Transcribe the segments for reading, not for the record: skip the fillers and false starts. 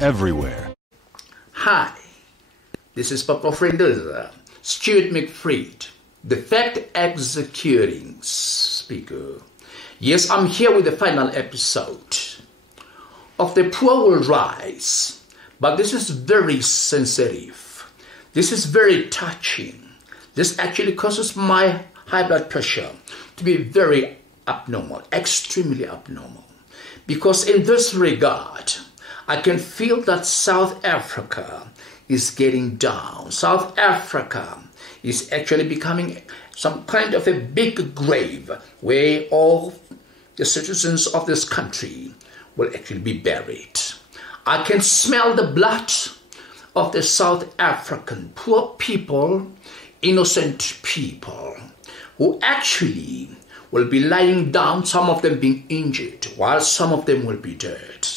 everywhere. Hi, this is Papa Friendelza, Stuart McFreed, the fact-executing speaker. Yes, I'm here with the final episode of The Poor Will Rise, but this is very sensitive. This is very touching. This actually causes my high blood pressure to be very abnormal, extremely abnormal. Because in this regard, I can feel that South Africa is getting down. South Africa is actually becoming some kind of a big grave where all the citizens of this country will actually be buried. I can smell the blood of the South African poor people, innocent people, who actually will be lying down, some of them being injured, while some of them will be dead.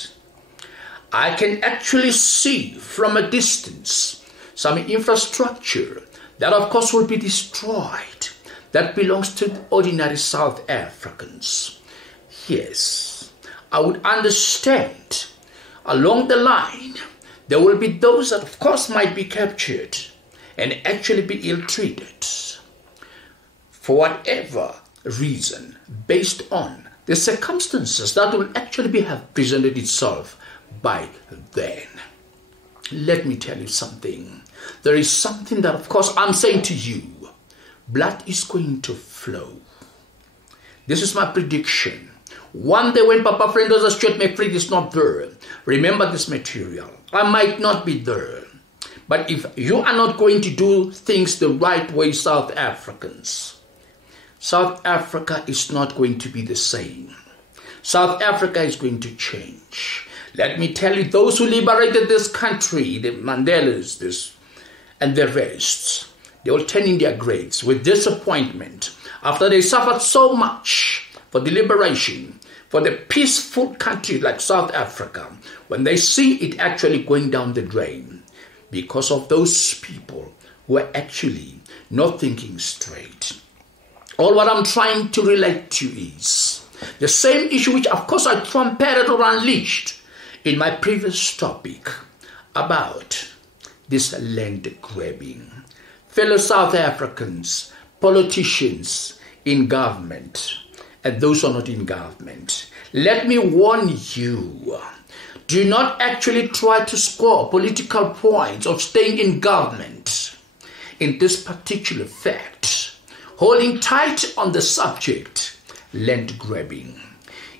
I can actually see from a distance some infrastructure that of course will be destroyed, that belongs to ordinary South Africans. Yes, I would understand along the line there will be those that of course might be captured and actually be ill-treated for whatever reason, based on the circumstances that will actually have presented itself by then. Let me tell you something. There is something that of course I'm saying to you. Blood is going to flow. This is my prediction. One day when Papa Friendelza Stuart McFreed is not there, remember this material. I might not be there. But if you are not going to do things the right way, South Africans, South Africa is not going to be the same. South Africa is going to change. Let me tell you, those who liberated this country, the Mandelas, and the rest, they will turn in their graves with disappointment after they suffered so much for the liberation, for the peaceful country like South Africa, when they see it actually going down the drain because of those people who are actually not thinking straight. All what I'm trying to relate to is the same issue which of course I trumpeted or unleashed in my previous topic about this land grabbing. Fellow South Africans, politicians in government, and those who are not in government, let me warn you, do not actually try to score political points of staying in government in this particular fact, holding tight on the subject, land grabbing.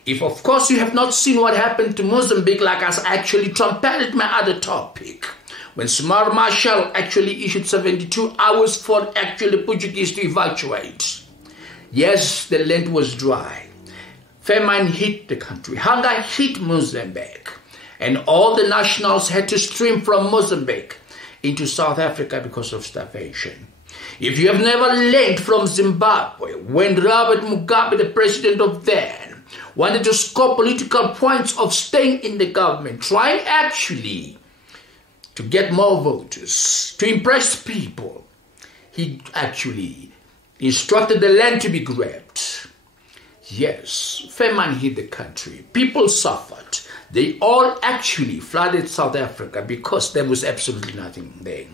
If of course you have not seen what happened to Mozambique, like I actually trumpeted my other topic, when Smart Marshall actually issued 72 hours for actually Portuguese to evacuate. Yes, the land was dry. Famine hit the country. Hunger hit Mozambique. And all the nationals had to stream from Mozambique into South Africa because of starvation. If you have never learned from Zimbabwe, when Robert Mugabe, the president of then, wanted to score political points of staying in the government, trying actually to get more voters, to impress people, he actually instructed the land to be grabbed. Yes, famine hit the country. People suffered. They all actually flooded South Africa because there was absolutely nothing there.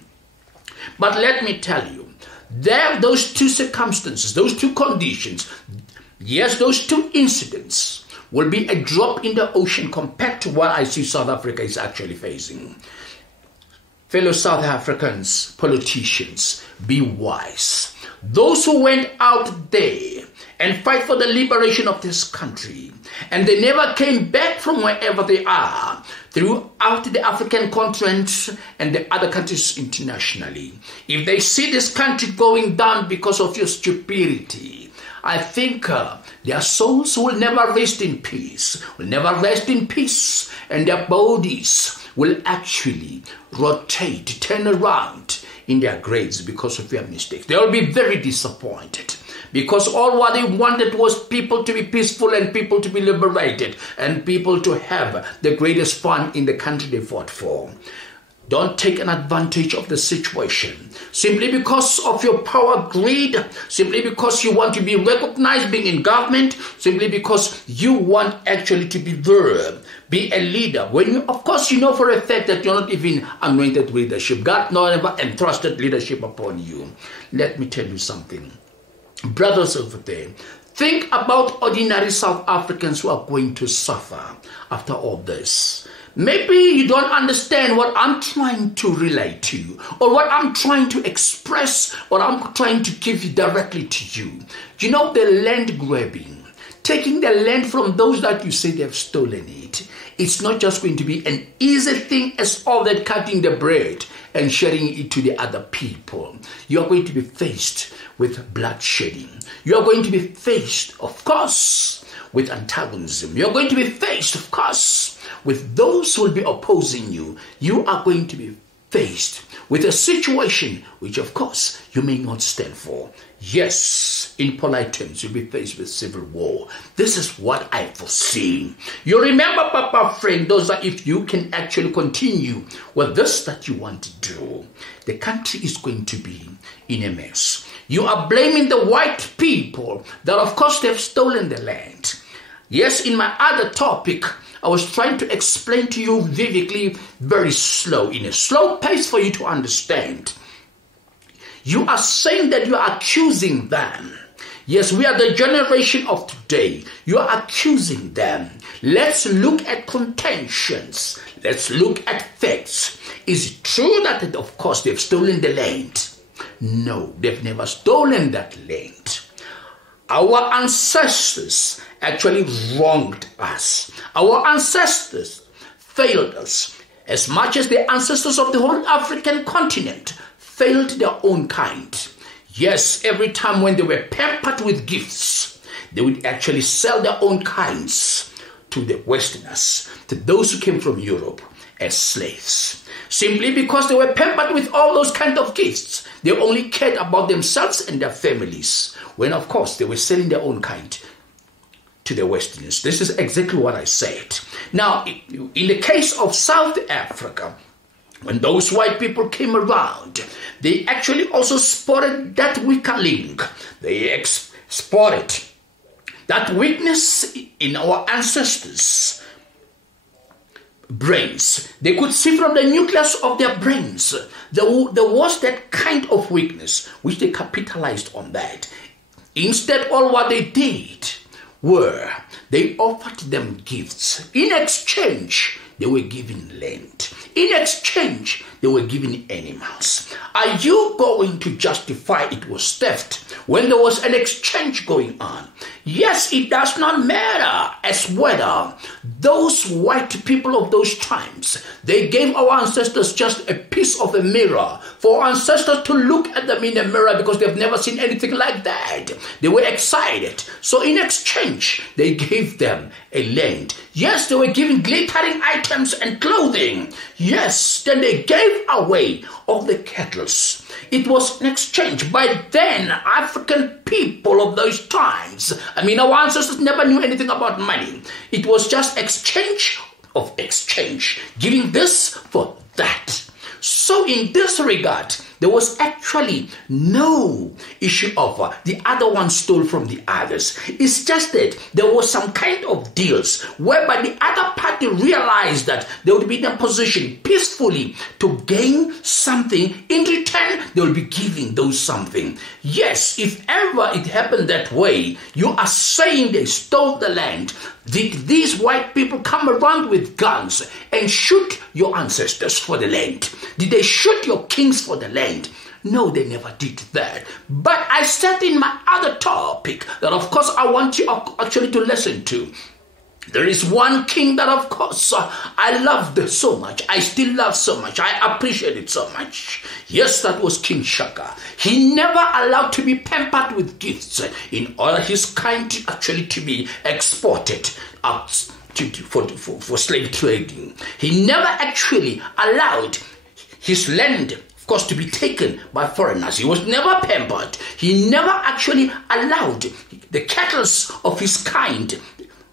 But let me tell you, those two circumstances, those two conditions, yes, those two incidents will be a drop in the ocean compared to what I see South Africa is actually facing. Fellow South Africans, politicians, be wise. Those who went out there and fight for the liberation of this country, and they never came back from wherever they are throughout the African continent and the other countries internationally. If they see this country going down because of your stupidity, I think their souls will never rest in peace, and their bodies will actually rotate, turn around in their graves because of their mistakes. They will be very disappointed because all what they wanted was people to be peaceful and people to be liberated and people to have the greatest fun in the country they fought for. Don't take an advantage of the situation simply because of your power greed, simply because you want to be recognized being in government, simply because you want actually to be there, be a leader. When you, of course, you know for a fact that you're not even anointed leadership. God never entrusted leadership upon you. Let me tell you something. Brothers over there, think about ordinary South Africans who are going to suffer after all this. Maybe you don't understand what I'm trying to relate to you, or what I'm trying to express, what I'm trying to give directly to you. You know, the land grabbing, taking the land from those that you say they've stolen it. It's not just going to be an easy thing as all that cutting the bread and sharing it to the other people. You are going to be faced with bloodshedding. You are going to be faced, of course, with antagonism. You are going to be faced, of course, with those who will be opposing you. You are going to be faced with a situation which, of course, you may not stand for. Yes, in polite terms, you'll be faced with civil war. This is what I foresee. You remember, Papa friend, those are if you can actually continue with this that you want to do, the country is going to be in a mess. You are blaming the white people that, of course, they've stolen the land. Yes, in my other topic, I was trying to explain to you vividly, very slow, in a slow pace for you to understand. You are saying that you are accusing them. Yes, we are the generation of today. You are accusing them. Let's look at contentions. Let's look at facts. Is it true that, of course, they've stolen the land? No, they've never stolen that land. Our ancestors actually wronged us. Our ancestors failed us as much as the ancestors of the whole African continent failed their own kind. Yes, every time when they were pampered with gifts, they would actually sell their own kinds to the Westerners, to those who came from Europe as slaves. Simply because they were pampered with all those kind of gifts, they only cared about themselves and their families, when of course they were selling their own kind to the Westerners. This is exactly what I said. Now, in the case of South Africa, when those white people came around, they actually also spotted that weaker link. They spotted that weakness in our ancestors' brains. They could see from the nucleus of their brains there was that kind of weakness, which they capitalized on that. Instead, all what they did were they offered them gifts. In exchange, they were given land. In exchange, they were given animals. Are you going to justify it was theft when there was an exchange going on? Yes, it does not matter as whether those white people of those times, they gave our ancestors just a piece of a mirror for our ancestors to look at them in a mirror because they've never seen anything like that. They were excited. So in exchange, they gave them a land. Yes, they were given glittering items and clothing. Yes, then they gave away of the cattle. It was an exchange. By then, African people of those times, our ancestors never knew anything about money. It was just exchange of exchange, giving this for that. So in this regard, there was actually no issue of the other one stole from the others. It's just that there was some kind of deals whereby the other party realized that they would be in a position peacefully to gain something. In return, they will be giving those something. Yes, if ever it happened that way, you are saying they stole the land. Did these white people come around with guns and shoot your ancestors for the land? Did they shoot your kings for the land? No, they never did that. But I said in my other topic that of course I want you actually to listen to. There is one king that of course I loved so much. I still love so much. I appreciate it so much. Yes, that was King Shaka. He never allowed to be pampered with gifts in order his kind to actually to be exported out for slave trading. He never actually allowed his land, of course, to be taken by foreigners. He was never pampered. He never actually allowed the cattle of his kind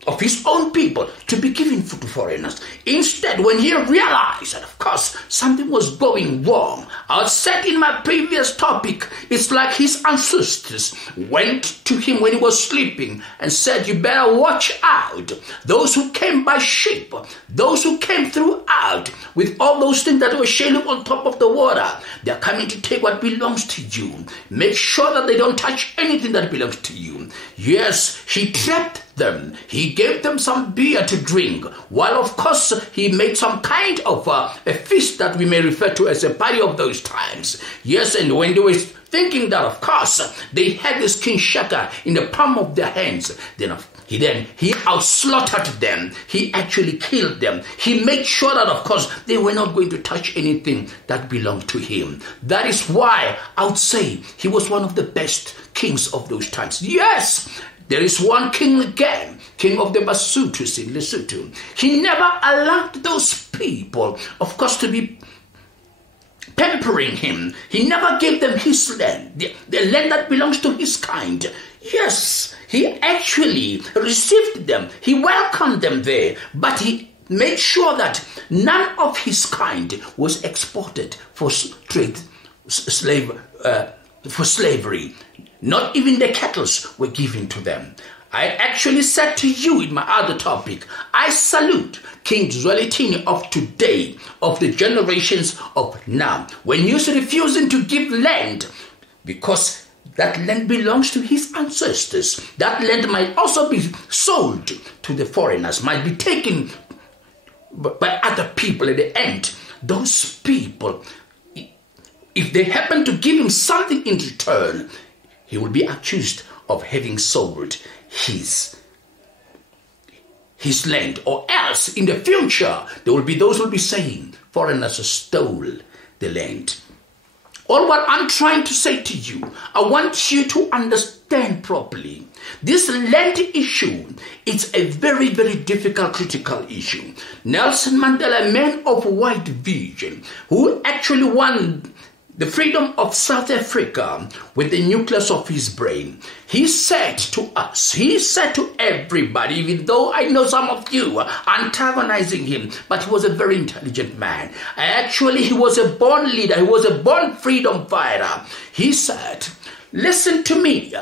of his own people to be given to foreigners. Instead, when he realized that, of course, something was going wrong, I said in my previous topic, it's like his ancestors went to him when he was sleeping and said, you better watch out. Those who came by ship, those who came throughout with all those things that were sailing on top of the water, they're coming to take what belongs to you. Make sure that they don't touch anything that belongs to you. Yes, he trapped them. He gave them some beer to drink, while of course he made some kind of a feast that we may refer to as a party of those times. Yes, and when they were thinking that, of course, they had this King Shaka in the palm of their hands, then he outslaughtered them. He actually killed them. He made sure that, of course, they were not going to touch anything that belonged to him. That is why I would say he was one of the best kings of those times. Yes, there is one king again, king of the Basutus in Lesotho. He never allowed those people, of course, to be pampering him. He never gave them his land, the land that belongs to his kind. Yes, he actually received them. He welcomed them there, but he made sure that none of his kind was exported for slavery. Not even the cattle were given to them. I actually said to you in my other topic, I salute King Zwelithini of today, of the generations of now. When you're refusing to give land, because that land belongs to his ancestors, that land might also be sold to the foreigners, might be taken by other people at the end. Those people, if they happen to give him something in return, he will be accused of having sold his land, or else in the future there will be those who will be saying foreigners stole the land. All what I'm trying to say to you, I want you to understand properly. This land issue, it's a very, very difficult, critical issue. Nelson Mandela, a man of wide vision, who actually won the freedom of South Africa with the nucleus of his brain. He said to us, he said to everybody, even though I know some of you are antagonizing him, but he was a very intelligent man. Actually, he was a born leader. He was a born freedom fighter. He said, listen to me.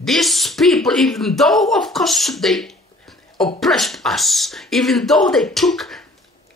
These people, even though, of course, they oppressed us, even though they took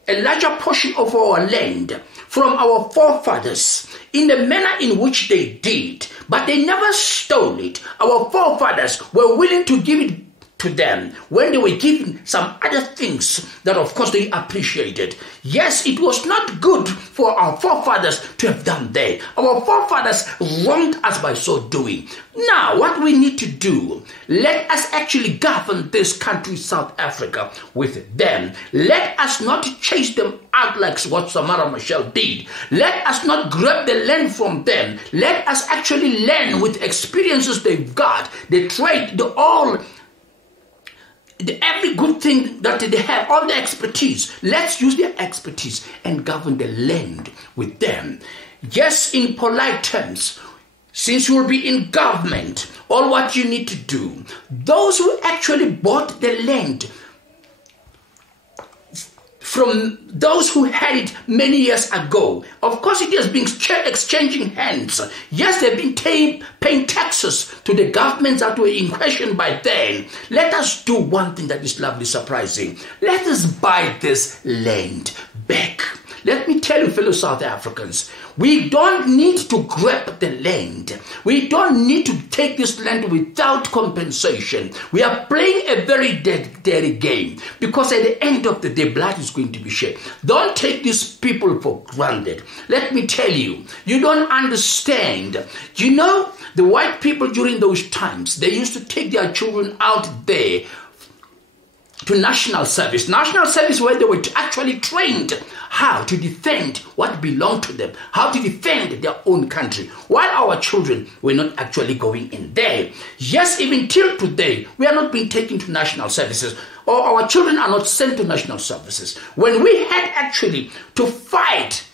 a larger portion of our land from our forefathers in the manner in which they did, but they never stole it. Our forefathers were willing to give it to them when they were given some other things that, of course, they appreciated. Yes, it was not good for our forefathers to have done that. Our forefathers wronged us by so doing. Now, what we need to do, let us actually govern this country, South Africa, with them. Let us not chase them out like what Samara Machel did. Let us not grab the land from them. Let us actually learn with experiences they've got, the trade, every good thing that they have, all the expertise. Let's use their expertise and govern the land with them. Yes, in polite terms, since you will be in government, all what you need to do, those who actually bought the land from those who had it many years ago, of course it has been exchanging hands. Yes, they've been paying taxes to the governments that were in question by then. Let us do one thing that is lovely, surprising. Let us buy this land back. Let me tell you, fellow South Africans, we don't need to grab the land. We don't need to take this land without compensation. We are playing a very dirty game, because at the end of the day, blood is going to be shed. Don't take these people for granted. Let me tell you, you don't understand. You know, the white people during those times, they used to take their children out there to national service where they were actually trained how to defend what belonged to them, how to defend their own country, while our children were not actually going in there. Yes, even till today, we are not being taken to national services, or our children are not sent to national services. When we had actually to fight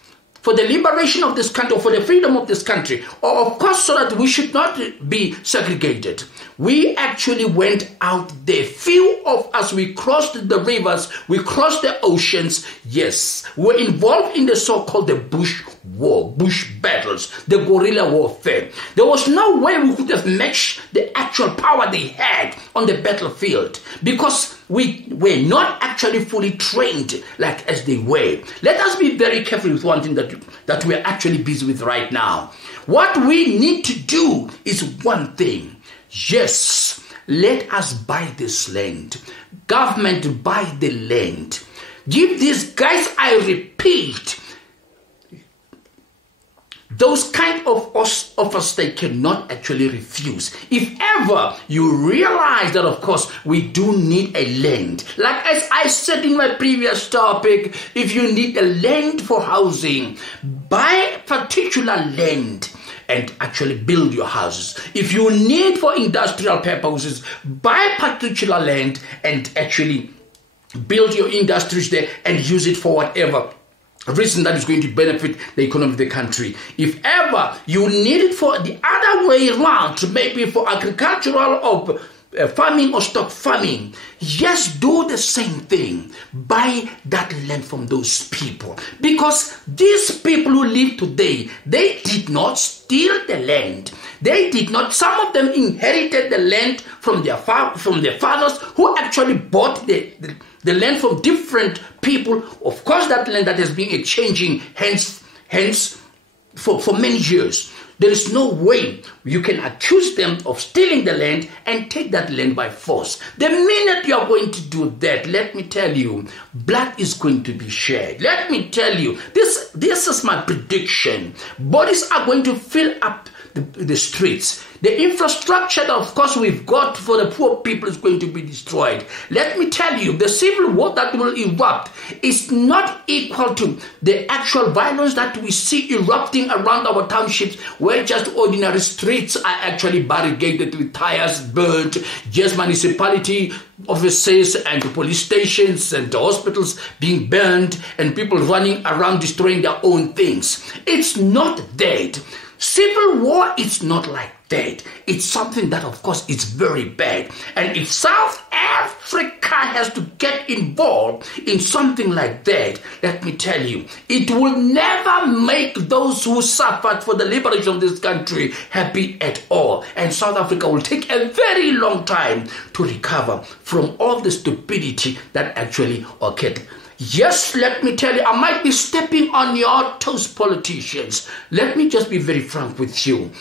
for the liberation of this country, or for the freedom of this country, or of course so that we should not be segregated. We actually went out there. Few of us, we crossed the rivers, we crossed the oceans. Yes, we were involved in the so-called the bush war, bush battles, the guerrilla warfare. There was no way we could have matched the actual power they had on the battlefield, because we were not actually fully trained like as they were. Let us be very careful with one thing that we're actually busy with right now. What we need to do is one thing. Yes, let us buy this land. Government, buy the land. Give these guys, I repeat, those kind of offers they cannot actually refuse. If ever you realize that, of course, we do need a land. Like as I said in my previous topic, if you need a land for housing, buy particular land and actually build your houses. If you need for industrial purposes, buy particular land and actually build your industries there and use it for whatever reason that is going to benefit the economy of the country. If ever you need it for the other way around, maybe for agricultural or farming or stock farming, yes, do the same thing. Buy that land from those people, because these people who live today, they did not steal the land. They did not. Some of them inherited the land from their fathers, who actually bought the land from different people. Of course, that land that has been exchanging hence for many years. There is no way you can accuse them of stealing the land and take that land by force. The minute you are going to do that, let me tell you, blood is going to be shed. Let me tell you, this is my prediction. Bodies are going to fill up the streets. The infrastructure that, of course, we've got for the poor people is going to be destroyed. Let me tell you, the civil war that will erupt is not equal to the actual violence that we see erupting around our townships, where just ordinary streets are actually barricaded with tires burnt, just municipality offices and police stations and hospitals being burned, and people running around destroying their own things. It's not that. Civil war is not like that. It's something that, of course, is very bad. And if South Africa has to get involved in something like that, let me tell you, it will never make those who suffered for the liberation of this country happy at all. And South Africa will take a very long time to recover from all the stupidity that actually occurred. Yes, let me tell you, I might be stepping on your toes, politicians. Let me just be very frank with you.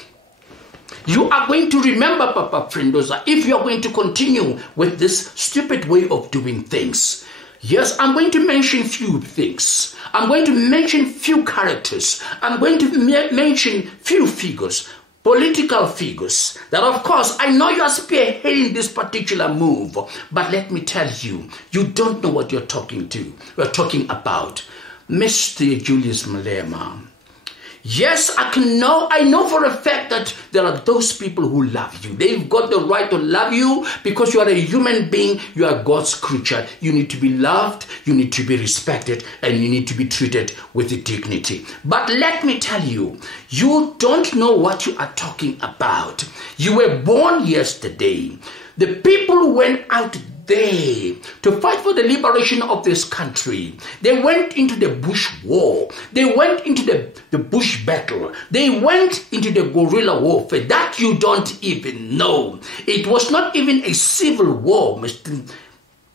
You are going to remember, Papa Frendoza, if you are going to continue with this stupid way of doing things. Yes, I'm going to mention few things. I'm going to mention few characters. I'm going to mention few figures. Political figures that, of course, I know you are spearheading this particular move, but let me tell you, you don't know what you're talking about. Mr. Julius Malema. Yes, I know for a fact that there are those people who love you. They've got the right to love you because you are a human being. You are God's creature. You need to be loved, you need to be respected, and you need to be treated with dignity. But let me tell you, you don't know what you are talking about. You were born yesterday. The people who went out there to fight for the liberation of this country, they went into the bush war. They went into the bush battle. They went into the guerrilla warfare that you don't even know. It was not even a civil war, Mr.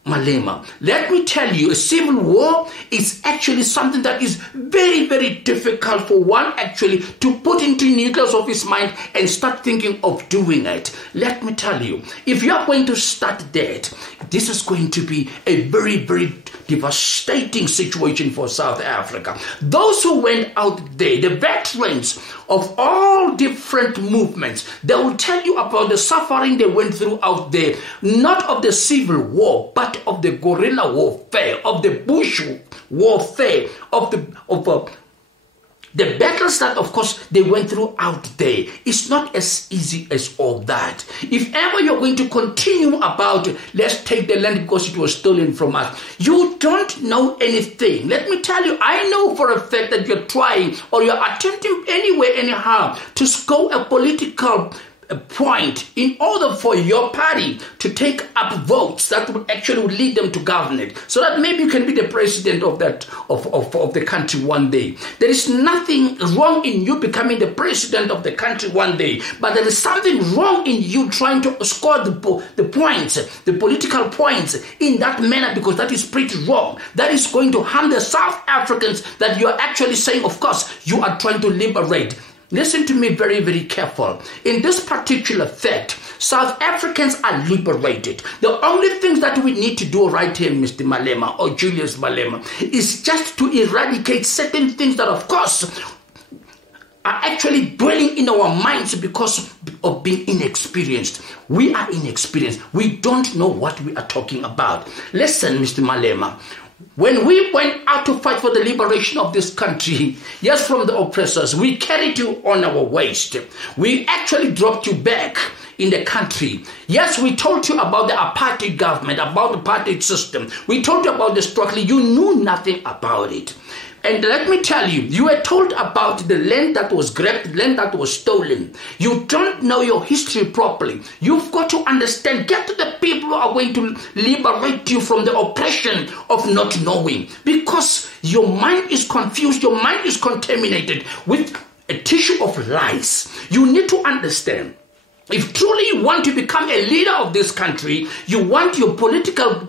Malema. Let me tell you, a civil war is actually something that is very, very difficult for one actually to put into the nucleus of his mind and start thinking of doing it. Let me tell you, if you are going to start that, this is going to be a very, very devastating situation for South Africa. Those who went out there, the veterans of all different movements, they will tell you about the suffering they went through out there, not of the civil war, but of the guerrilla warfare, of the bush warfare, of The battles that, of course, they went through out there, it's not as easy as all that. If ever you're going to continue about, let's take the land because it was stolen from us, you don't know anything. Let me tell you, I know for a fact that you're trying or you're attempting anyway, anyhow, to score a political point in order for your party to take up votes that would actually lead them to government, so that maybe you can be the president of that of the country one day. There is nothing wrong in you becoming the president of the country one day, but there is something wrong in you trying to score the points, the political points in that manner, because that is pretty wrong. That is going to harm the South Africans that you are actually saying, of course, you are trying to liberate. Listen to me very, very careful. In this particular fact, South Africans are liberated. The only things that we need to do right here, Mr. Malema or Julius Malema, is just to eradicate certain things that, of course, are actually dwelling in our minds because of being inexperienced. We are inexperienced. We don't know what we are talking about. Listen, Mr. Malema. When we went out to fight for the liberation of this country, yes, from the oppressors, we carried you on our waist. We actually dropped you back in the country. Yes, we told you about the apartheid government, about the apartheid system. We told you about the struggle. You knew nothing about it. And let me tell you, you were told about the land that was grabbed, land that was stolen. You don't know your history properly. You've got to understand, get to the people who are going to liberate you from the oppression of not knowing. Because your mind is confused, your mind is contaminated with a tissue of lies. You need to understand. If truly you want to become a leader of this country, you want your political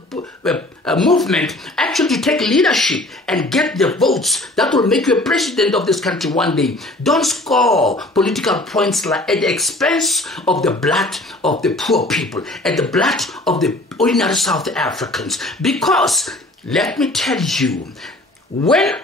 movement actually to take leadership and get the votes that will make you a president of this country one day. Don't score political points like at the expense of the blood of the poor people, at the blood of the ordinary South Africans. Because, let me tell you, when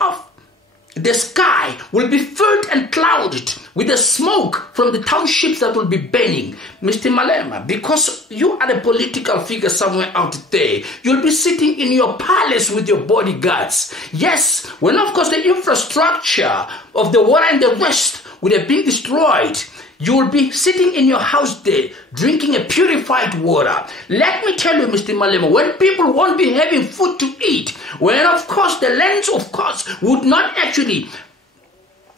the sky will be filled and clouded with the smoke from the townships that will be burning, Mr. Malema, because you are a political figure somewhere out there. You'll be sitting in your palace with your bodyguards. Yes, when of course the infrastructure of the water and the rest would have been destroyed, you will be sitting in your house there, drinking a purified water. Let me tell you, Mr. Malema, when people won't be having food to eat, when of course the lands of course would not actually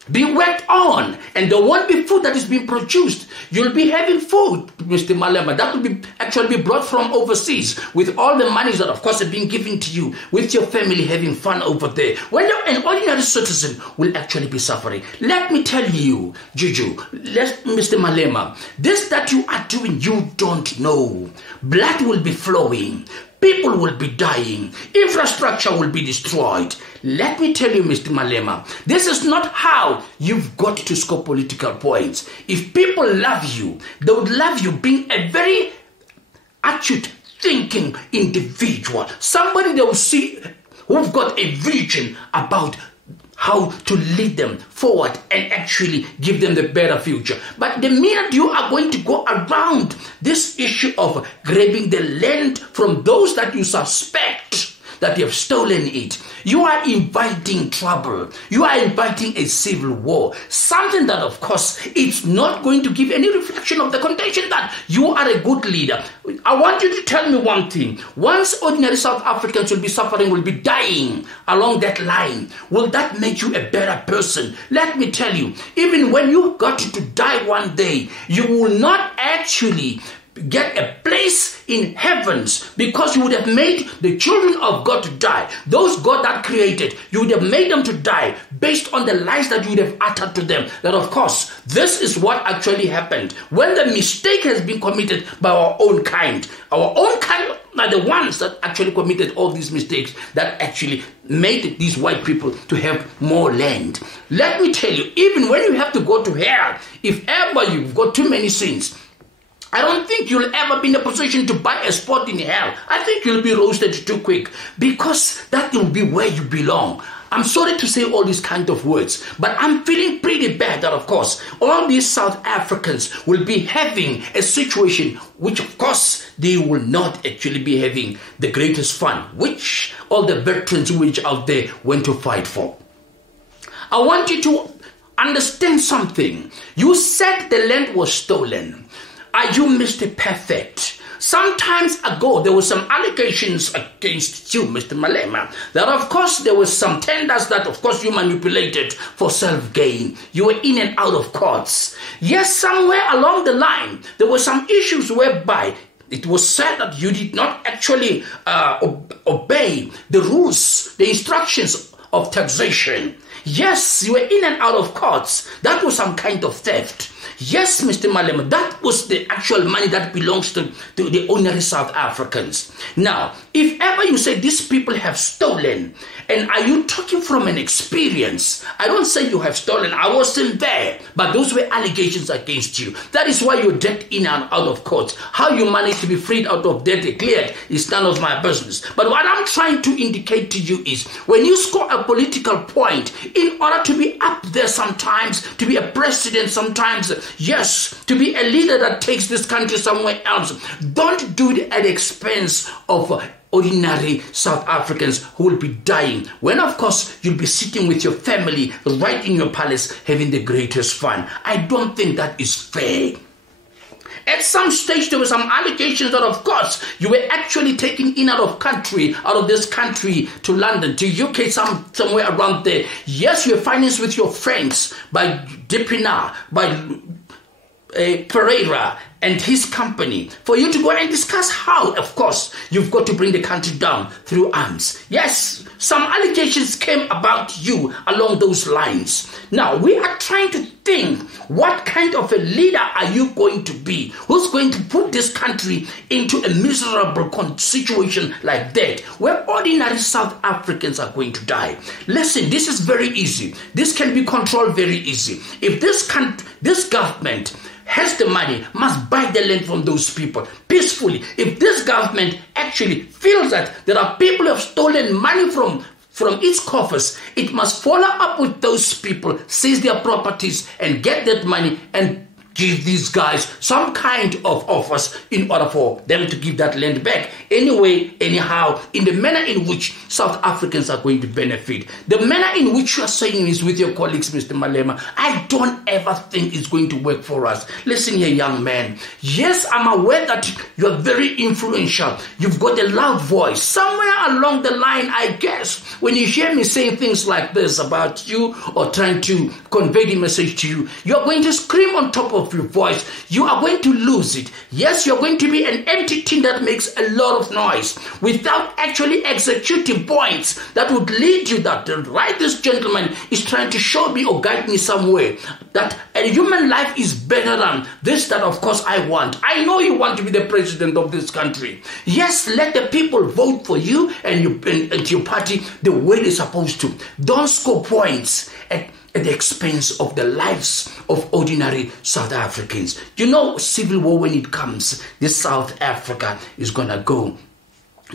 be worked on, and there won't be food that is being produced, you'll be having food, Mr. Malema, that will be actually be brought from overseas with all the monies that of course are being given to you, with your family having fun over there, when you're an ordinary citizen will actually be suffering. Let me tell you, Juju, Mr. Malema, this that you are doing, you don't know. Blood will be flowing. People will be dying. Infrastructure will be destroyed. Let me tell you, Mr. Malema, this is not how you've got to score political points. If people love you, they would love you being a very acute thinking individual. Somebody they will see who've got a vision about how to lead them forward and actually give them the better future. But the minute you are going to go around this issue of grabbing the land from those that you suspect that you have stolen it, you are inviting trouble. You are inviting a civil war. Something that, of course, it's not going to give any reflection of the contention that you are a good leader. I want you to tell me one thing. Once ordinary South Africans will be suffering, will be dying along that line, will that make you a better person? Let me tell you, even when you got to die one day, you will not actually get a place in heavens, because you would have made the children of God to die. Those God that created, you would have made them to die based on the lies that you would have uttered to them. That of course, this is what actually happened. When the mistake has been committed by our own kind are the ones that actually committed all these mistakes that actually made these white people to have more land. Let me tell you, even when you have to go to hell, if ever you've got too many sins, I don't think you'll ever be in a position to buy a spot in hell. I think you'll be roasted too quick, because that will be where you belong. I'm sorry to say all these kind of words, but I'm feeling pretty bad that, of course, all these South Africans will be having a situation which, of course, they will not actually be having the greatest fun, which all the veterans which out there went to fight for. I want you to understand something. You said the land was stolen. Are you Mr. Perfect? Some times ago, there were some allegations against you, Mr. Malema, that of course there were some tenders that of course you manipulated for self-gain. You were in and out of courts. Yes, somewhere along the line, there were some issues whereby it was said that you did not actually obey the rules, the instructions of taxation. Yes, you were in and out of courts. That was some kind of theft. Yes, Mr. Malema, that was the actual money that belongs to the ordinary South Africans. Now, if ever you say these people have stolen, and are you talking from an experience? I don't say you have stolen. I wasn't there, but those were allegations against you. That is why you're debt in and out of court. How you managed to be freed out of debt declared is none of my business. But what I'm trying to indicate to you is when you score a political point, in order to be up there sometimes, to be a president sometimes, yes, to be a leader that takes this country somewhere else, don't do it at the expense of ordinary South Africans who will be dying, when of course you'll be sitting with your family right in your palace having the greatest fun. I don't think that is fair. At some stage, there were some allegations that, of course, you were actually taken in out of this country to London, to UK, somewhere around there. Yes, you were financed with your friends by Dipina, by Pereira and his company, for you to go and discuss how, of course, you've got to bring the country down through arms. Yes, some allegations came about you along those lines. Now, we are trying to think, what kind of a leader are you going to be? Who's going to put this country into a miserable situation like that, where ordinary South Africans are going to die? Listen, this is very easy. This can be controlled very easy. If this government has the money, must buy the land from those people peacefully. If this government actually feels that there are people who have stolen money from its coffers, it must follow up with those people, seize their properties and get that money and give these guys some kind of offers in order for them to give that land back. Anyway, anyhow, in the manner in which South Africans are going to benefit. The manner in which you are saying is with your colleagues, Mr. Malema, I don't ever think it's going to work for us. Listen here, young man. Yes, I'm aware that you are very influential. You've got a loud voice. Somewhere along the line, I guess, when you hear me saying things like this about you or trying to convey the message to you, you're going to scream on top of your voice. You are going to lose it. Yes, you're going to be an empty tin that makes a lot of noise without actually executing points that would lead you that right, this gentleman is trying to show me or guide me somewhere that a human life is better than this that of course I want. I know you want to be the president of this country. Yes, let the people vote for you and your party the way they're supposed to. Don't score points at the expense of the lives of ordinary South Africans. You know, civil war, when it comes, this South Africa is gonna go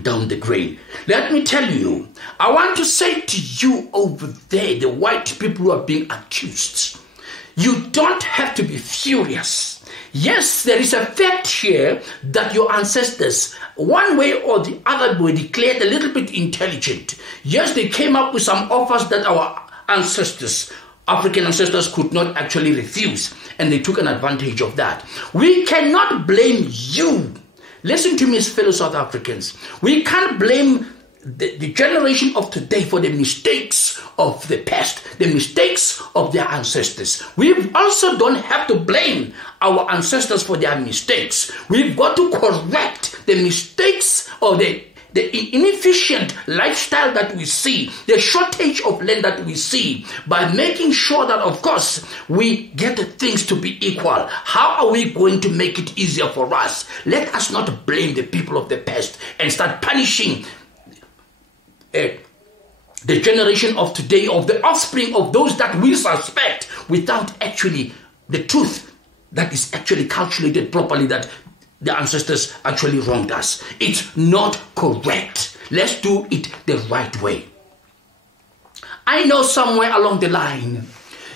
down the drain. Let me tell you, I want to say to you over there, the white people who are being accused, you don't have to be furious. Yes, there is a fact here that your ancestors, one way or the other, were declared a little bit intelligent. Yes, they came up with some offers that our ancestors, African ancestors, could not actually refuse, and they took an advantage of that. We cannot blame you. Listen to me, fellow South Africans. We can't blame the generation of today for the mistakes of the past, the mistakes of their ancestors. We also don't have to blame our ancestors for their mistakes. We've got to correct the mistakes of the inefficient lifestyle that we see, the shortage of land that we see, by making sure that, of course, we get things to be equal. How are we going to make it easier for us? Let us not blame the people of the past and start punishing the generation of today, of the offspring of those that we suspect, without actually the truth that is actually calculated properly, that the ancestors actually wronged us. It's not correct. Let's do it the right way. I know somewhere along the line,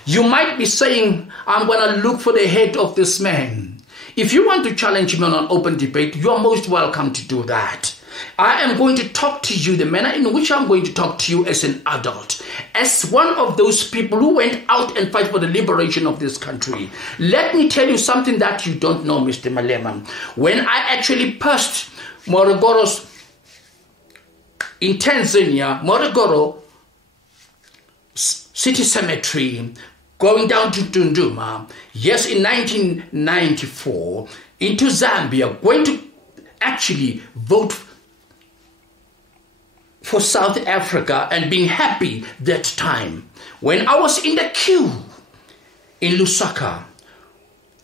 you might be saying, I'm going to look for the head of this man. If you want to challenge me on an open debate, you're most welcome to do that. I am going to talk to you the manner in which I'm going to talk to you as an adult, as one of those people who went out and fight for the liberation of this country. Let me tell you something that you don't know, Mr. Malema. When I actually passed Morogoro's in Tanzania, Morogoro City Cemetery, going down to Tunduma, yes, in 1994, into Zambia, going to actually vote for South Africa and being happy that time. When I was in the queue in Lusaka,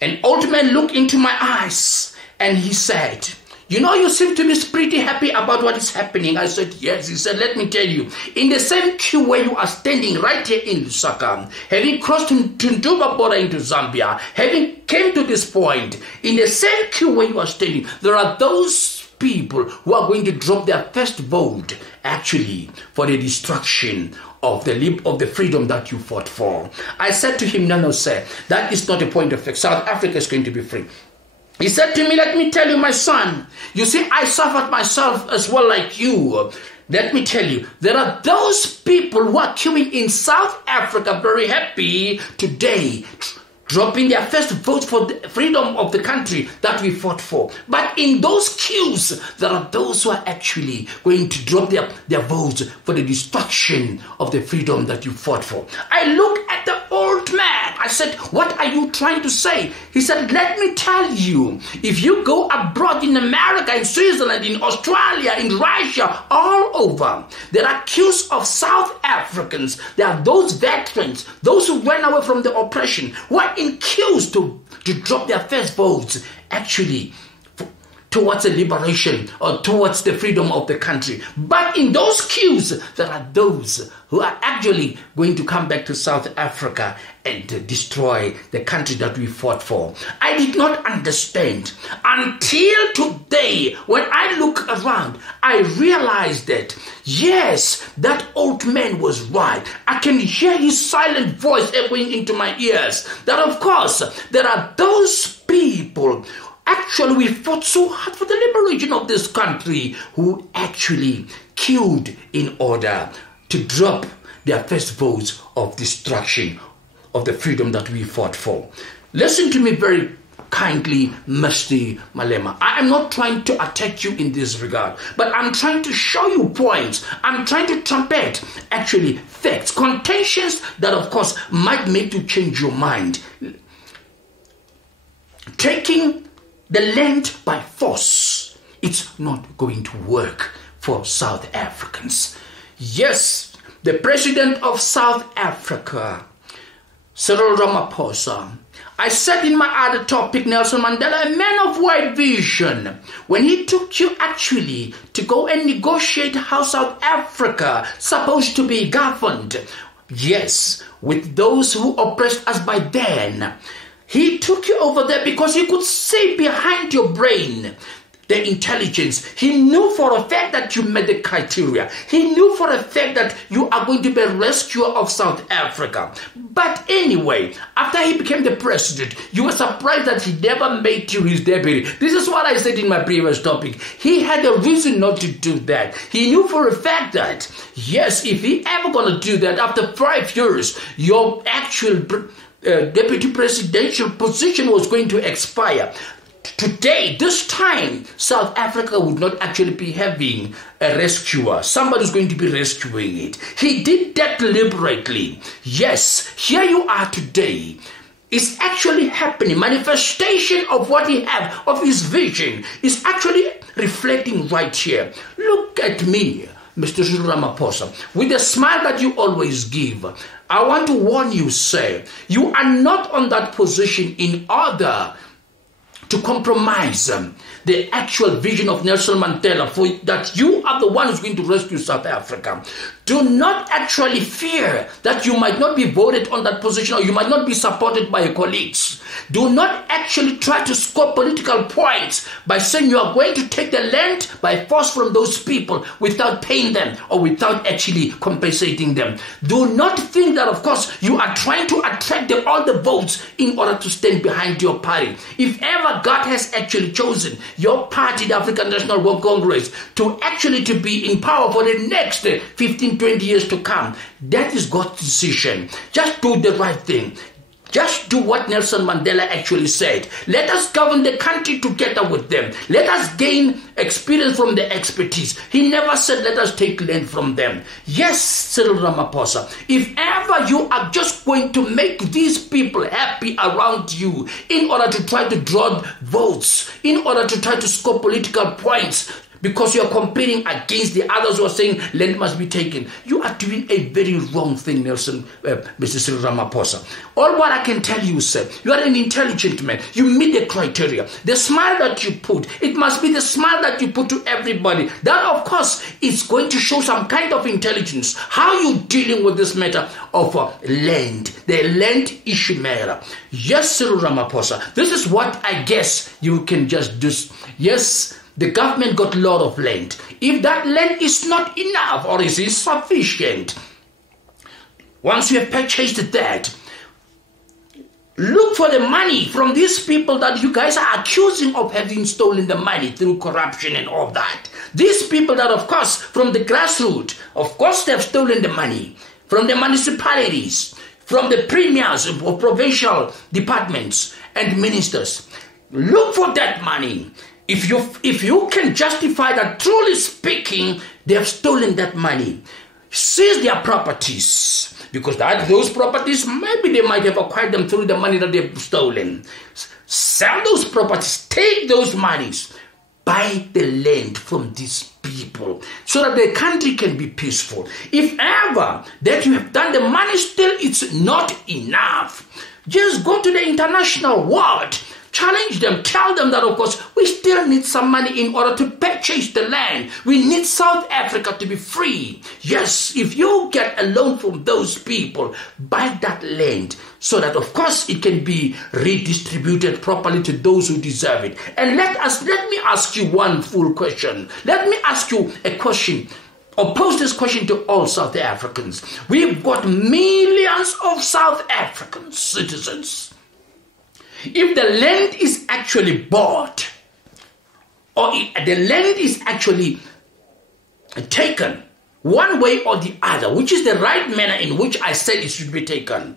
an old man looked into my eyes and he said, "You know, you seem to be pretty happy about what is happening." I said, "Yes." He said, "Let me tell you, in the same queue where you are standing right here in Lusaka, having crossed Tunduma border into Zambia, having came to this point, in the same queue where you are standing, there are those people who are going to drop their first vote, actually, for the destruction of the freedom that you fought for." I said to him, no, sir, that is not a point of fact. South Africa is going to be free. He said to me, "Let me tell you, my son, you see, I suffered myself as well like you. Let me tell you, there are those people who are queuing in South Africa very happy today, dropping their first votes for the freedom of the country that we fought for. But in those queues, there are those who are actually going to drop their votes for the destruction of the freedom that you fought for." I looked at the old man. I said, "What are you trying to say?" He said, "Let me tell you, if you go abroad in America, in Switzerland, in Australia, in Russia, all over, there are queues of South Africans. There are those veterans, those who ran away from the oppression, who are in queues to drop their first votes, actually, towards the liberation or towards the freedom of the country. But in those queues, there are those who are actually going to come back to South Africa and destroy the country that we fought for." I did not understand until today. When I look around, I realized that, yes, that old man was right. I can hear his silent voice echoing into my ears. That, of course, there are those people, actually, we fought so hard for the liberation of this country, who actually queued in order to drop their first votes of destruction of the freedom that we fought for. Listen to me very kindly, Mr. Malema. I am not trying to attack you in this regard, but I'm trying to show you points. I'm trying to trumpet, actually, facts, contentions that, of course, might make you change your mind. Taking the land by force, it's not going to work for South Africans. Yes, the president of South Africa, Cyril Ramaposa, I said in my other topic, Nelson Mandela, a man of wide vision, when he took you actually to go and negotiate how South Africa supposed to be governed, yes, with those who oppressed us by then. He took you over there because he could see behind your brain the intelligence. He knew for a fact that you met the criteria. He knew for a fact that you are going to be a rescuer of South Africa. But anyway, after he became the president, you were surprised that he never made you his deputy. This is what I said in my previous topic. He had a reason not to do that. He knew for a fact that, yes, if he ever going to do that, after 5 years, your actual deputy presidential position was going to expire. Today, this time, South Africa would not actually be having a rescuer. Somebody's going to be rescuing it. He did that deliberately. Yes, here you are today. It's actually happening. Manifestation of what he had, of his vision, is actually reflecting right here. Look at me, Mr. Cyril Ramaposa, with the smile that you always give. I want to warn you, sir, you are not on that position in order to compromise the actual vision of Nelson Mandela, for that you are the one who's going to rescue South Africa. Do not actually fear that you might not be voted on that position or you might not be supported by your colleagues. Do not actually try to score political points by saying you are going to take the land by force from those people without paying them or without actually compensating them. Do not think that, of course, you are trying to attract all the votes in order to stand behind your party. If ever God has actually chosen your party, the African National Congress, to actually to be in power for the next 15, 20 years to come, that is God's decision. Just do the right thing. Just do what Nelson Mandela actually said. Let us govern the country together with them. Let us gain experience from the expertise. He never said let us take land from them. Yes, Cyril Ramaposa, if ever you are just going to make these people happy around you in order to try to draw votes, in order to try to score political points, because you are competing against the others who are saying land must be taken, you are doing a very wrong thing, Mr. Cyril Ramaposa. All what I can tell you, sir, you are an intelligent man. You meet the criteria. The smile that you put, it must be the smile that you put to everybody. That, of course, is going to show some kind of intelligence. How you dealing with this matter of land, the land issue matter. Yes, Cyril Ramaposa, this is what I guess you can just do. Yes, the government got a lot of land. If that land is not enough or is insufficient, once you have purchased that, look for the money from these people that you guys are accusing of having stolen the money through corruption and all that. These people that, of course, from the grassroots, of course, they have stolen the money from the municipalities, from the premiers of provincial departments and ministers. Look for that money. If you can justify that, truly speaking, they have stolen that money, seize their properties, because those properties, maybe they might have acquired them through the money that they've stolen. Sell those properties, take those monies, buy the land from these people so that the country can be peaceful. If ever that you have done, the money still it's not enough, just go to the international world. Challenge them, tell them that, of course, we still need some money in order to purchase the land. We need South Africa to be free. Yes, if you get a loan from those people, buy that land so that, of course, it can be redistributed properly to those who deserve it. And let me ask you one full question. Let me ask you a question, or pose this question to all South Africans. We've got millions of South African citizens. If the land is actually bought, or the land is actually taken one way or the other, which is the right manner in which I said it should be taken,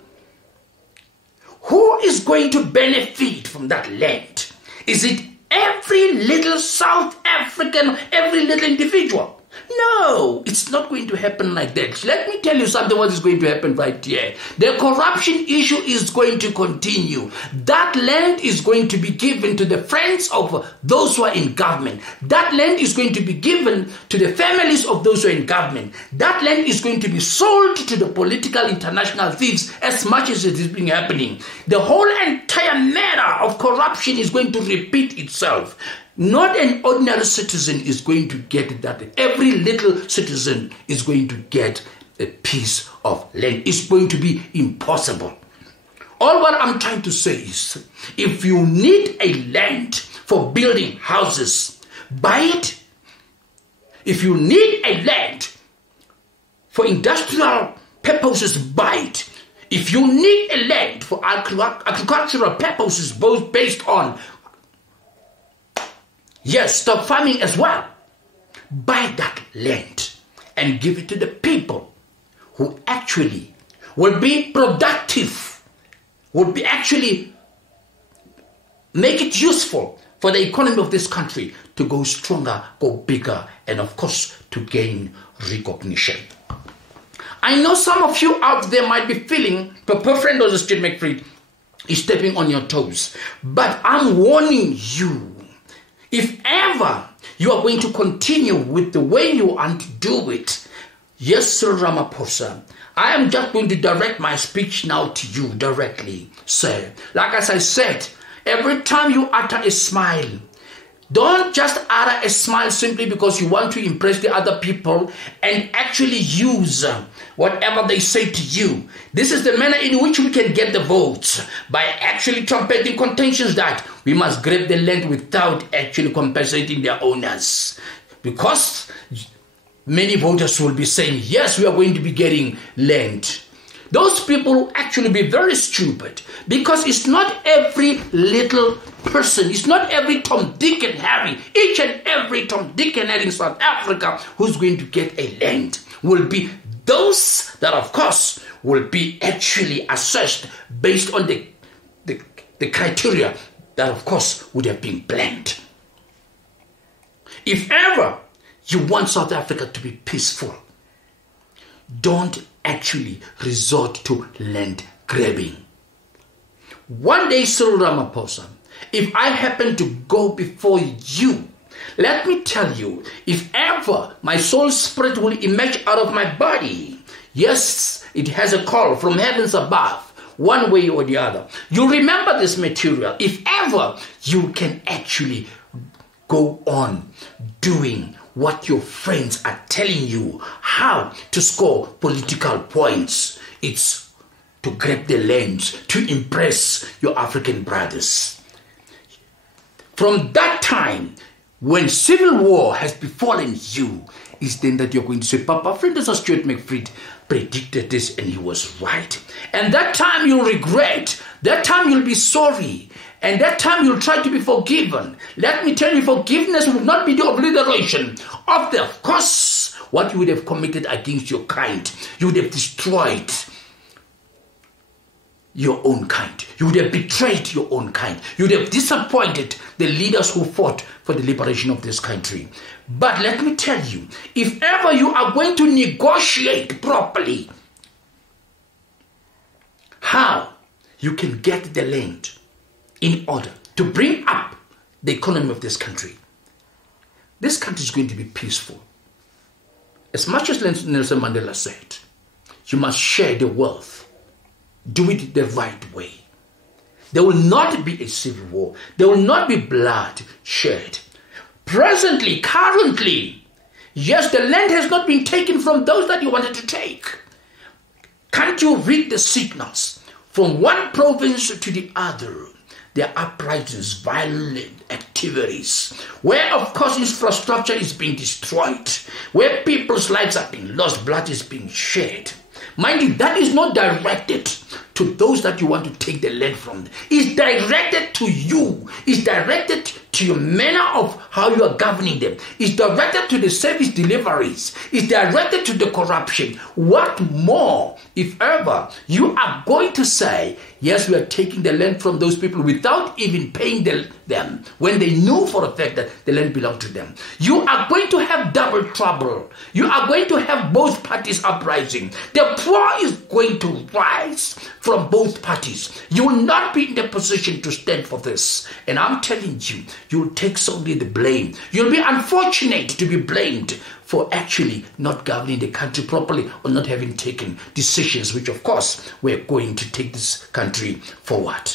who is going to benefit from that land? Is it every little South African, every little individual? No, it's not going to happen like that. Let me tell you something what is going to happen right here. The corruption issue is going to continue. That land is going to be given to the friends of those who are in government. That land is going to be given to the families of those who are in government. That land is going to be sold to the political international thieves as much as it is being happening. The whole entire matter of corruption is going to repeat itself. Not an ordinary citizen is going to get that. Every little citizen is going to get a piece of land. It's going to be impossible. All what I'm trying to say is, if you need a land for building houses, buy it. If you need a land for industrial purposes, buy it. If you need a land for agricultural purposes, both based on stop farming as well, buy that land and give it to the people who actually will be productive, will be actually make it useful for the economy of this country to go stronger, go bigger, and of course to gain recognition. I know some of you out there might be feeling, Papa Friend of the Street McFreed is stepping on your toes, but I'm warning you. If ever you are going to continue with the way you want to do it, yes, Cyril Ramaposa, I am just going to direct my speech now to you directly, sir. Like as I said, every time you utter a smile, Don't just utter a smile simply because you want to impress the other people and actually use whatever they say to you. This is the manner in which we can get the votes, by actually trumpeting contentions that we must grab the land without actually compensating their owners. Because many voters will be saying, yes, we are going to be getting land. Those people will actually be very stupid, because it's not every little person, it's not every Tom, Dick and Harry, each and every Tom, Dick and Harry in South Africa who's going to get a land. Will be those that, of course, will be actually assessed based on the criteria that, of course, would have been planned. If ever you want South Africa to be peaceful, don't actually resort to land grabbing. One day, Cyril Ramaposa, if I happen to go before you, let me tell you, if ever my soul spirit will emerge out of my body, yes, it has a call from heavens above, one way or the other. You remember this material. If ever you can actually go on doing what your friends are telling you how to score political points, it's to grab the land, to impress your African brothers. From that time, when civil war has befallen you, is then that you're going to say, Papa, friend, as Stuart McFreed predicted this and he was right. And that time you'll regret, that time you'll be sorry, and that time you'll try to be forgiven. Let me tell you, forgiveness will not be the obliteration of the, of course, what you would have committed against your kind. You would have destroyed your own kind. You would have betrayed your own kind. You would have disappointed the leaders who fought for the liberation of this country. But let me tell you, if ever you are going to negotiate properly, how you can get the land in order to bring up the economy of this country, this country is going to be peaceful. As much as Nelson Mandela said, you must share the wealth. Do it the right way. There will not be a civil war. There will not be blood shed. Presently, currently, yes, the land has not been taken from those that you wanted to take. Can't you read the signals? From one province to the other, there are uprisings, violent activities, where, of course, infrastructure is being destroyed, where people's lives are being lost, blood is being shed. Mind you, that is not directed to those that you want to take the land from. It's directed to you. It's directed to your manner of how you are governing them. It's directed to the service deliveries. It's directed to the corruption. What more, if ever, you are going to say, yes, we are taking the land from those people without even paying them when they knew for a fact that the land belonged to them. You are going to have double trouble. You are going to have both parties uprising. The poor is going to rise from both parties. You will not be in the position to stand for this. And I'm telling you, you'll take solely the blame. You'll be unfortunate to be blamed for actually not governing the country properly or not having taken decisions which, of course, were going to take this country forward.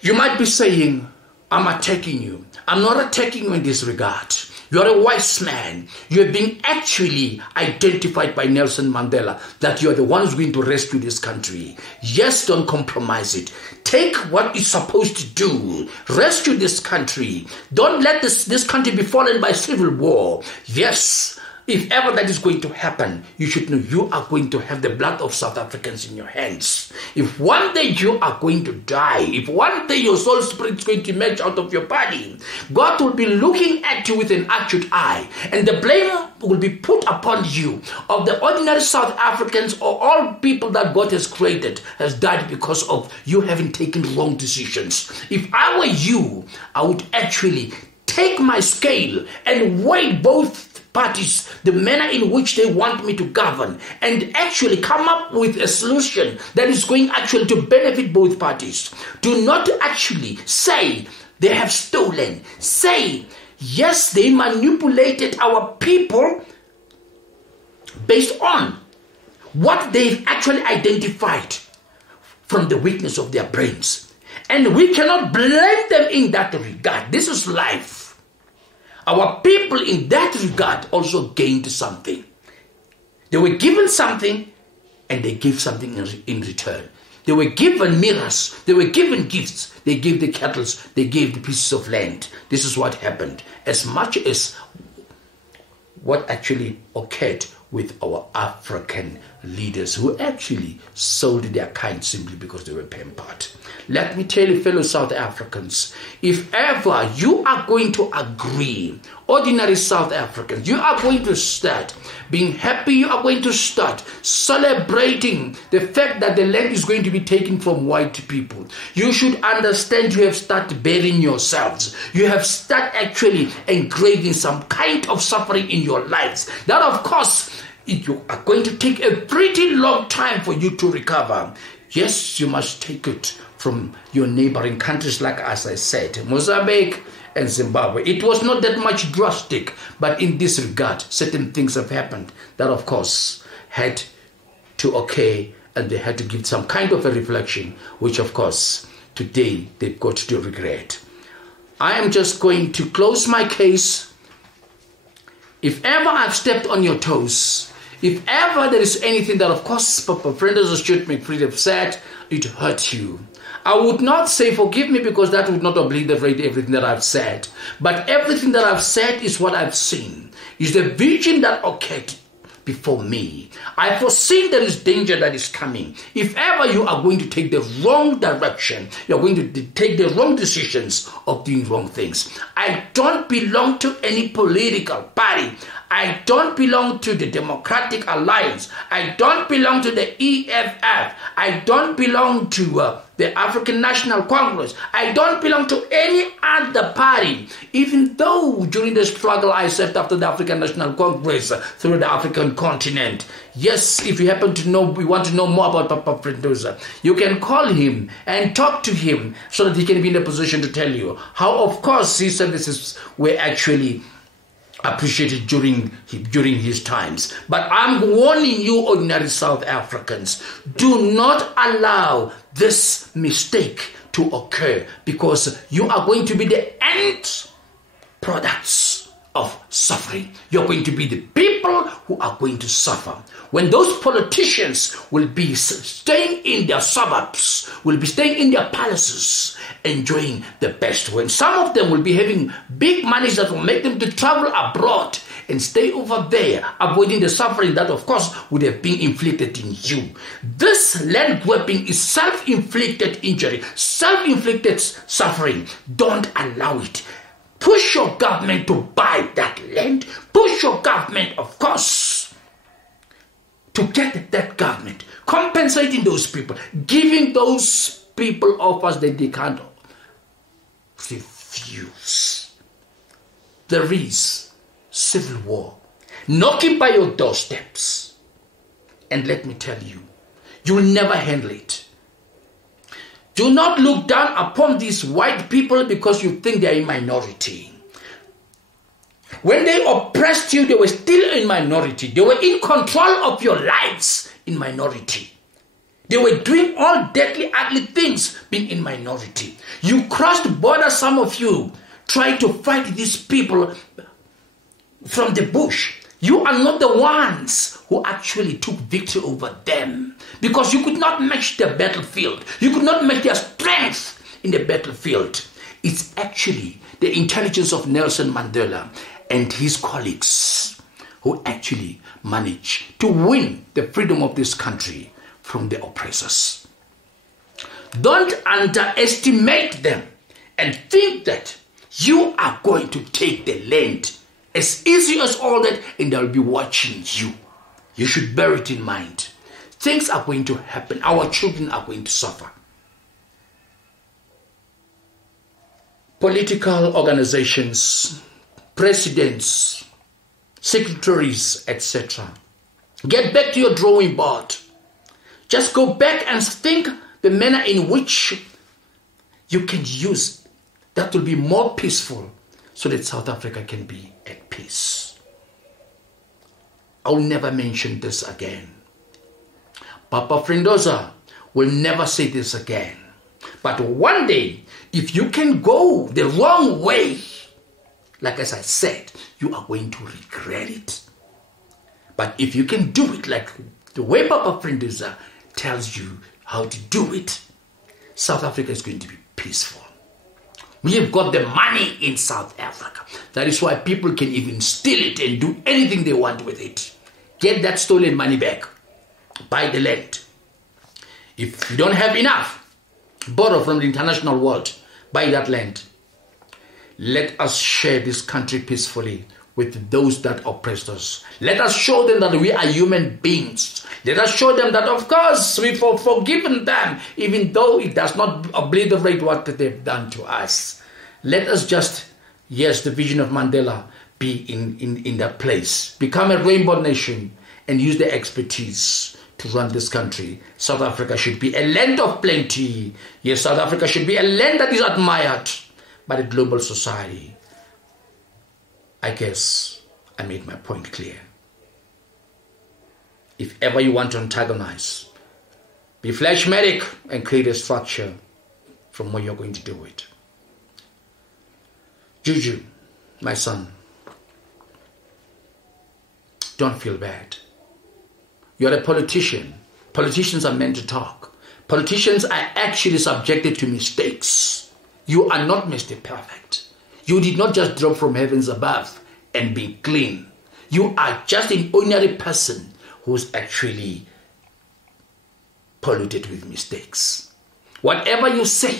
You might be saying, I'm attacking you. I'm not attacking you in this regard. You're a wise man. You're being actually identified by Nelson Mandela that you're the one who's going to rescue this country. Yes, don't compromise it. Take what it's supposed to do. Rescue this country. Don't let this country be fallen by civil war. Yes, if ever that is going to happen, you should know you are going to have the blood of South Africans in your hands. If one day you are going to die, if one day your soul spirit is going to emerge out of your body, God will be looking at you with an accurate eye, and the blame will be put upon you of the ordinary South Africans or all people that God has created has died because of you having taken wrong decisions. If I were you, I would actually take my scale and weigh both parties, the manner in which they want me to govern, and actually come up with a solution that is going actually to benefit both parties. Do not actually say they have stolen. Say, yes, they manipulated our people based on what they've actually identified from the weakness of their brains. And we cannot blame them in that regard. This is life. Our people in that regard also gained something. They were given something and they gave something in return. They were given mirrors. They were given gifts. They gave the cattle. They gave the pieces of land. This is what happened. As much as what actually occurred with our African leaders who actually sold their kind simply because they were pampered. Let me tell you, fellow South Africans, if ever you are going to agree, ordinary South Africans, you are going to start being happy, you are going to start celebrating the fact that the land is going to be taken from white people. You should understand you have started burying yourselves. You have started actually engraving some kind of suffering in your lives. That, of course, you are going to take a pretty long time for you to recover. Yes, you must take it from your neighboring countries, like as I said, Mozambique and Zimbabwe. It was not that much drastic, but in this regard, certain things have happened that, of course, had to occur, and they had to give some kind of a reflection, which, of course, today they've got to regret. I am just going to close my case. If ever I've stepped on your toes, if ever there is anything that, of course, Papa Frienders or Stuart McFreed have said, it hurt you, I would not say forgive me, because that would not obliterate everything that I've said. But everything that I've said is what I've seen, is the vision that occurred before me. I foresee there is danger that is coming. If ever you are going to take the wrong direction, you're going to take the wrong decisions of doing wrong things. I don't belong to any political party. I don't belong to the Democratic Alliance. I don't belong to the EFF. I don't belong to the African National Congress. I don't belong to any other party. Even though during the struggle I served after the African National Congress through the African continent. Yes, if you happen to know, we want to know more about Papa Friendoza, you can call him and talk to him so that he can be in a position to tell you how, of course, his services were actually appreciated during his times. But I'm warning you, ordinary South Africans, do not allow this mistake to occur, because you are going to be the end products of suffering. You're going to be the people who are going to suffer. When those politicians will be staying in their suburbs, will be staying in their palaces, enjoying the best. When some of them will be having big money that will make them to travel abroad and stay over there, avoiding the suffering that, of course, would have been inflicted in you. This land grabbing is self-inflicted injury, self-inflicted suffering. Don't allow it. Push your government to buy that land. Push your government, of course, to get that government, compensating those people, giving those people offers that they can't refuse. There is civil war knocking by your doorsteps. And let me tell you, you will never handle it. Do not look down upon these white people because you think they are in minority. When they oppressed you, they were still in minority. They were in control of your lives in minority. They were doing all deadly, ugly things being in minority. You crossed borders, some of you tried to fight these people from the bush. You are not the ones who actually took victory over them, because you could not match their battlefield. You could not match their strength in the battlefield. It's actually the intelligence of Nelson Mandela and his colleagues who actually managed to win the freedom of this country from the oppressors. Don't underestimate them and think that you are going to take the land as easy as all that, and they'll be watching you. You should bear it in mind. Things are going to happen. Our children are going to suffer. Political organizations, presidents, secretaries, etc. Get back to your drawing board. Just go back and think the manner in which you can use that will be more peaceful, so that South Africa can be at peace. I'll never mention this again. Papa Friendoza will never say this again. But one day, if you can go the wrong way, like as I said, you are going to regret it. But if you can do it like the way Papa Frinduza tells you how to do it, South Africa is going to be peaceful. We have got the money in South Africa. That is why people can even steal it and do anything they want with it. Get that stolen money back. Buy the land. If you don't have enough, borrow from the international world. Buy that land. Let us share this country peacefully with those that oppressed us. Let us show them that we are human beings. Let us show them that, of course, we've forgiven them, even though it does not obliterate what they've done to us. Let us just, yes, the vision of Mandela be in that place. Become a rainbow nation and use the expertise to run this country. South Africa should be a land of plenty. Yes, South Africa should be a land that is admired by the global society. I guess I made my point clear. If ever you want to antagonize, be phlegmatic and create a structure from where you're going to do it. Juju, my son, don't feel bad. You're a politician. Politicians are meant to talk. Politicians are actually subjected to mistakes. You are not Mr. Perfect. You did not just drop from heavens above and be clean. You are just an ordinary person who's actually polluted with mistakes. Whatever you say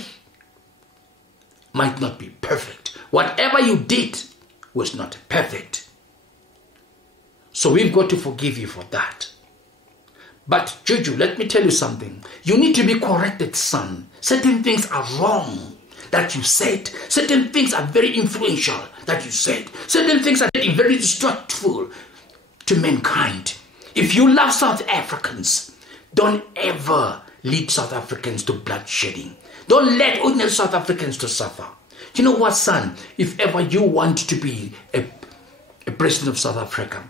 might not be perfect. Whatever you did was not perfect. So we've got to forgive you for that. But Juju, let me tell you something. You need to be corrected, son. Certain things are wrong that you said. Certain things are very influential that you said. Certain things are very destructive to mankind. If you love South Africans, don't ever lead South Africans to bloodshedding. Don't let ordinary South Africans to suffer. You know what, son? If ever you want to be a president of South Africa,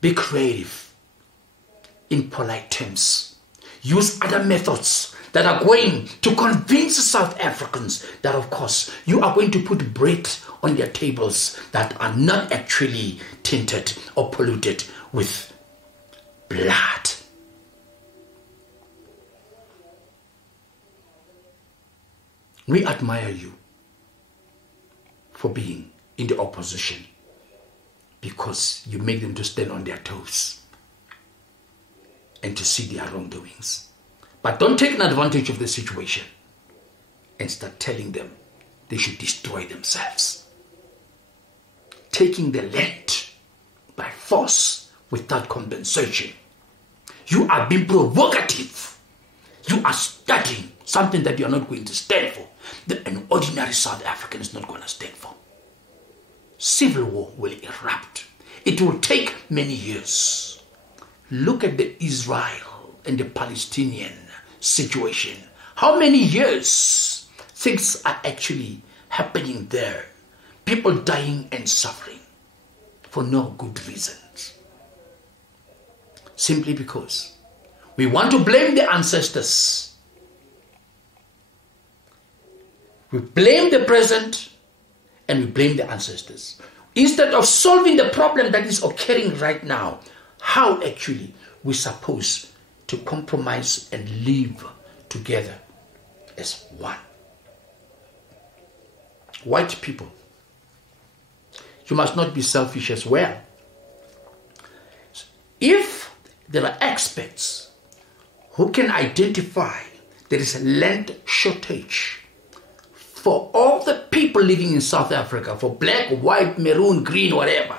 be creative in polite terms. Use other methods that are going to convince South Africans that, of course, you are going to put bread on their tables that are not actually tainted or polluted with blood. We admire you for being in the opposition because you make them to stand on their toes and to see their wrongdoings. But don't take an advantage of the situation and start telling them they should destroy themselves. Taking the land by force without compensation. You are being provocative. You are studying something that you are not going to stand for. That an ordinary South African is not going to stand for. Civil war will erupt. It will take many years. Look at the Israel and the Palestinian situation. How many years things are actually happening there? People dying and suffering for no good reasons. Simply because we want to blame the ancestors. We blame the present and we blame the ancestors. Instead of solving the problem that is occurring right now, how actually we're supposed to compromise and live together as one. White people, you must not be selfish as well. If there are experts who can identify there is a land shortage for all the people living in South Africa, for black, white, maroon, green, whatever,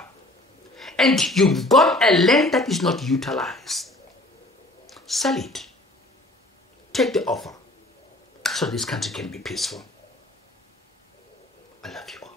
and you've got a land that is not utilized, sell it. Take the offer so this country can be peaceful. I love you all.